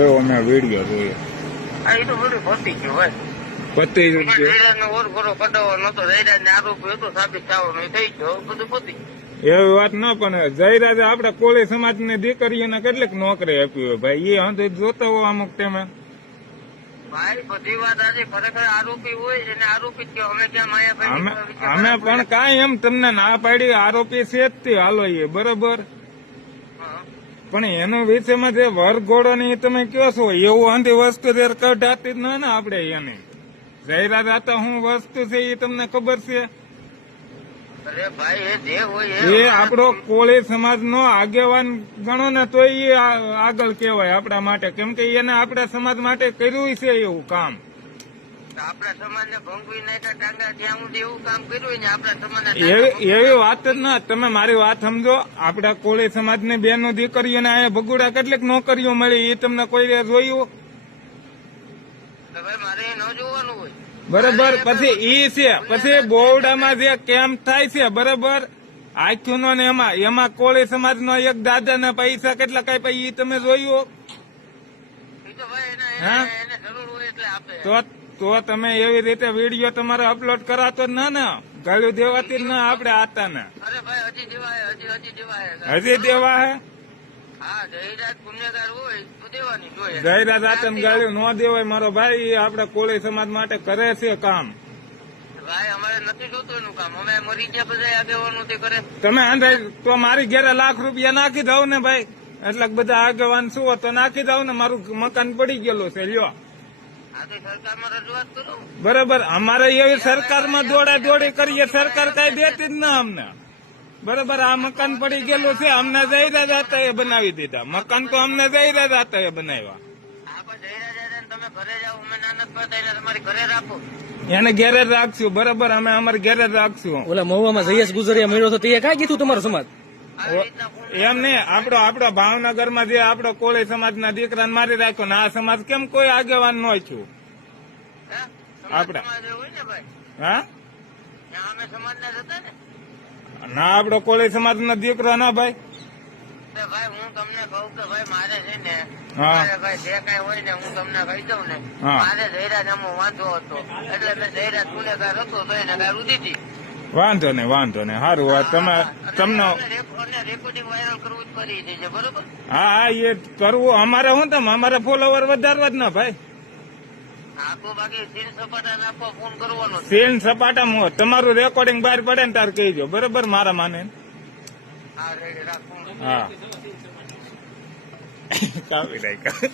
જોયો અમે વિડીયો જોયો. આ એ તો બધું પતી ગયું ભાઈ. પતી જ ગયો. જયરાજનો ઓરઘોડો કઢાવો નતો, જયરાજને આરોપી હતો સાબિત થવાનું, એ થઈ ગયો, બધું પતી ગયું. એવી વાત ન પણ જયરાજે આપડા કોળી સમાજ ની દીકરીઓને કેટલીક નોકરી આપી હોય ભાઈ, એ હંધુ જોતો હોય અમુક ટાઈમે. ભાઈ બધી વાત આજે ખરેખર આરોપી હોય એને આરોપી જ કહેવાય. અમે ક્યાં માયાભાઈ અમે પણ કાંઈ એમ તમને ના પાડી, આરોપી છે જ તે હાલો એ બરોબર, પણ એનો વિષયમાં જે વરઘોડો ની તમે કયો છો એવું અંધી વસ્તુ કઢાતી જ ને આપડે એને. જયરાજ આ તો શું વસ્તુ છે એ તમને ખબર છે? અરે ભાઈ એ જે હોય એ આપણો કોળી સમાજ નો આગેવાન ગણો ને તો એ આગળ કેવાય આપણા માટે, કેમ કે એને આપણા સમાજ માટે કર્યું છે એવું કામ. આપણા સમાજ ને ભંગવી નાખ્યા ટાંગા ત્યાં સુધી એવું કામ કર્યું ને આપણા સમાજ એવી વાત જ ના. તમે મારી વાત સમજો, આપડા કોળી સમાજ ની બેનો દીકરીઓને અહીંયા ભગુડા કેટલીક નોકરીઓ મળી એ તમને કોઈ જોયું? ભાઈ મારે ન જોવાનું હોય બરાબર. પછી ઈ છે, પછી બોવડામાં જે કેમ્પ થાય છે બરાબર, આખ્યું નો ને એમાં કોળી સમાજ નો એક દાદા ના પૈસા કેટલા કઈ પછી ઈ તમે જોયું? એ તો ભાઈ એને જરૂર હોય એટલે આપે. તો તમે એવી રીતે વિડીયો તમારે અપલોડ કરાતો જ ના ને, ગાળ્યું દેવાતી જ ના આપડે આતા ને. અરે ભાઈ હજી દેવાય, હજી દેવાય. હજી દેવા હે? હા, જયરાજ ગુનેગાર હોય તો દેવાની જોઈએ. જયરાજ આતમ ગાળ્યું ન દેવાય મારો ભાઈ, એ આપડા કોળી સમાજ માટે કરે છે કામ. ભાઈ અમારે નથી જોતું એનું કામ, અમે મરી ગયા બધા આગેવાનું તે કરે. તમે અંદાજ તો મારી ઘેરે લાખ રૂપિયા નાખી દઉં ને ભાઈ, એટલે બધા આગેવાન શું તો નાખી દઉં ને, મારું મકાન પડી ગયેલું છે લ્યો. સરકારમાં રજૂઆત કરું. બરાબર. અમારે એવી સરકારમાં દોડા દોડી કરીએ, સરકાર કઈ દેતી જ ના અમને. બરાબર. આ મકાન પડી ગયેલું છે, અમને જયરાજ હતા એ બનાવી દીધા મકાન, તો અમને જયરાજ હતા એ બનાવ્યા. તમે ઘરે જાઓ, અમે નાનક પડતા એને તમારી ઘરે રાખો, એને ઘેરે જ રાખશું. બરાબર. અમે અમારે ઘેરે જ રાખશું. ઓલા મહુવામાં જયેશ ગુજરિયા મળ્યો હતો તે કાંઈ કીધું તમારો સમાજ? એમ નહીં, આપડો ભાવનગર માં જે આપડો કોળી સમાજ ના દીકરાને મારી રાખ્યો ને, આ સમાજ કેમ કોઈ આગેવાન ન છું આપડા? હા, અમે સમાજ ના જતા ને ના, આપડો કોળી સમાજ નો દીકરો ના ભાઈ. ભાઈ હું તમને કહું કે ભાઈ મારે છે ને, હા ભાઈ જે કઈ હોય ને હું તમને કહી દઉં ને, હા. મારે જયરાજ આમાં વાંધો હતો એટલે મેં જયરાજ ગુનેગાર હતો તો એને ગારું દીધી. વાંધો નહીં સારું વાત તમને રેકોર્ડિંગ વાયરલ કરવું જ કરી દેજે, બરોબર? હા એ કરવું અમારે શું તમે અમારે ફોલોવર વધારવા જ ના ભાઈ. આખું બાકી સીન સપાટા નાખવા ફોન કરવાનો. સીન સપાટા તમારું રેકોર્ડિંગ બહાર પડે ને તાર કહીજો, બરોબર? મારા માને. હા, રેડી રાખું. હા કાપી નાખ્યા.